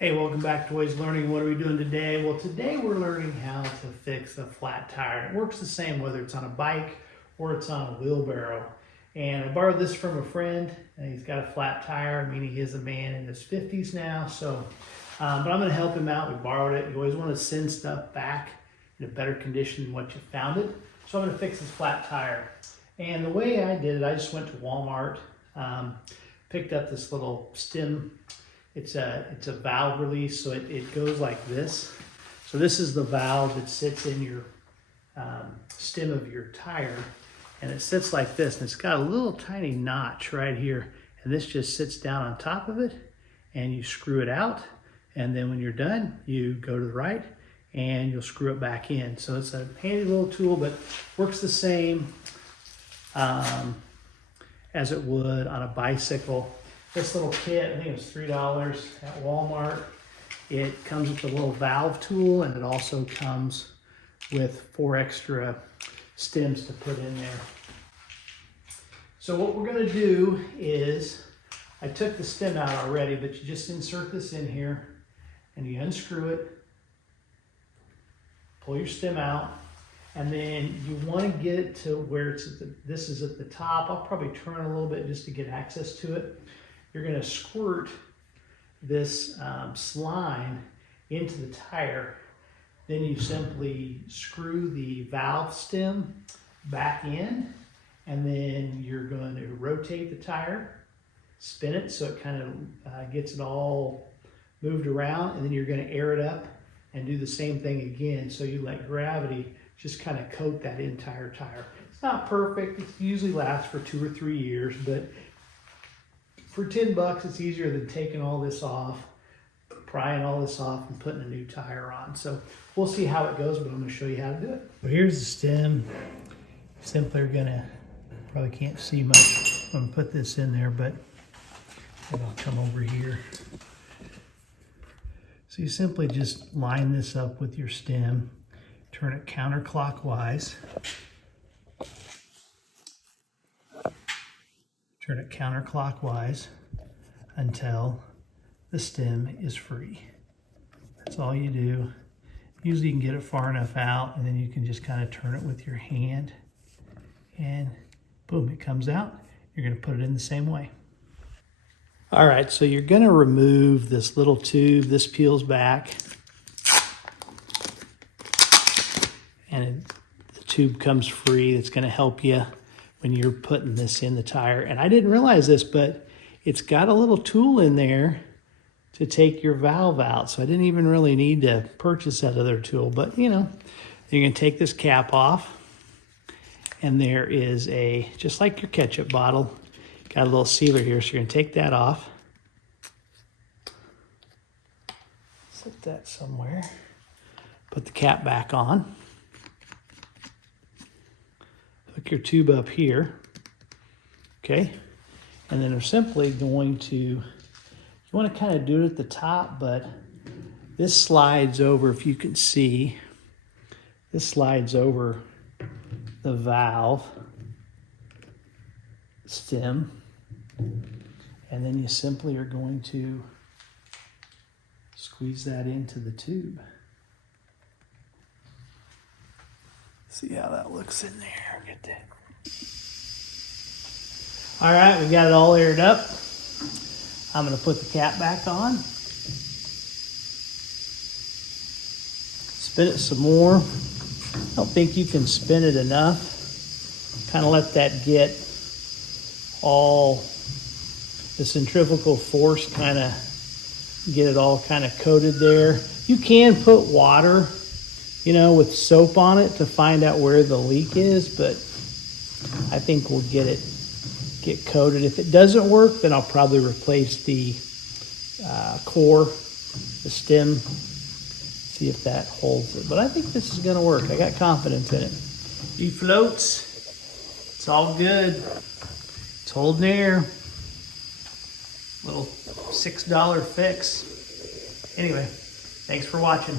Hey, welcome back to Ways Learning. What are we doing today? Well, today we're learning how to fix a flat tire. It works the same whether it's on a bike or it's on a wheelbarrow. And I borrowed this from a friend, and he's got a flat tire, meaning he is a man in his 50s now. But I'm going to help him out. We borrowed it. You always want to send stuff back in a better condition than what you found it. So I'm going to fix his flat tire. And the way I did it, I just went to Walmart, picked up this little stem. It's a valve release, so it goes like this. So this is the valve that sits in your stem of your tire, and it sits like this, and it's got a little tiny notch right here, and this just sits down on top of it, and you screw it out, and then when you're done, you go to the right, and you'll screw it back in. So it's a handy little tool, but works the same as it would on a bicycle. This little kit, I think it was $3 at Walmart. It comes with a little valve tool, and it also comes with 4 extra stems to put in there. So what we're gonna do is, I took the stem out already, but you just insert this in here and you unscrew it, pull your stem out, and then you wanna get it to where it's this is at the top. I'll probably turn a little bit just to get access to it. You're going to squirt this slime into the tire. Then you simply screw the valve stem back in, and then you're going to rotate the tire, spin it so it kind of gets it all moved around, and then you're going to air it up and do the same thing again. So you let gravity just kind of coat that entire tire. It's not perfect. It usually lasts for 2 or 3 years, but for $10, it's easier than taking all this off, prying all this off, and putting a new tire on. So we'll see how it goes, but I'm going to show you how to do it. So here's the stem. Simply probably can't see much. I'm going to put this in there, but maybe I'll come over here. So you simply just line this up with your stem, turn it counterclockwise. Turn it counterclockwise until the stem is free. That's all you do. Usually you can get it far enough out, and then you can just kind of turn it with your hand, and boom, it comes out. You're going to put it in the same way. All right, so you're going to remove this little tube. This peels back, and the tube comes free. It's going to help you when you're putting this in the tire. And I didn't realize this, but it's got a little tool in there to take your valve out. So I didn't even really need to purchase that other tool, but you know, you're gonna take this cap off, and there is just like your ketchup bottle, got a little sealer here. So you're gonna take that off, set that somewhere, put the cap back on. Hook your tube up here, okay? And then we're simply going to, you want to kind of do it at the top, but this slides over, if you can see, this slides over the valve stem, and then you simply are going to squeeze that into the tube. See how that looks in there. Get that. All right, we got it all aired up. I'm going to put the cap back on. Spin it some more. I don't think you can spin it enough. Kind of let that get all the centrifugal force, kind of get it all kind of coated there. You can put water, you know, with soap on it to find out where the leak is, but I think we'll get coated. If it doesn't work, then I'll probably replace the core, the stem, see if that holds it. But I think this is gonna work. I got confidence in it. He floats, it's all good. It's holding air. Little $6 fix. Anyway, thanks for watching.